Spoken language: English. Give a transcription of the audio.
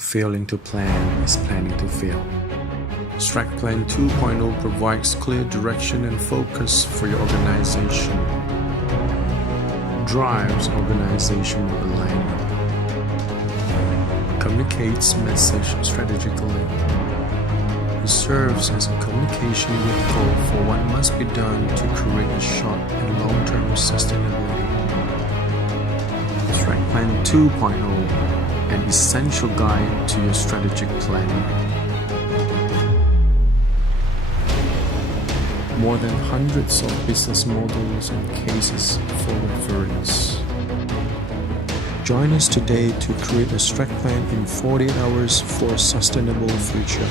Failing to plan is planning to fail. StratPlan 2.0 provides clear direction and focus for your organization. Drives organizational alignment. Communicates message strategically. It serves as a communication vehicle for what must be done to create a short and long-term sustainability. StratPlan 2.0, an essential guide to your strategic planning. More than hundreds of business models and cases for reference. Join us today to create a StratPlan in 48 hours for a sustainable future.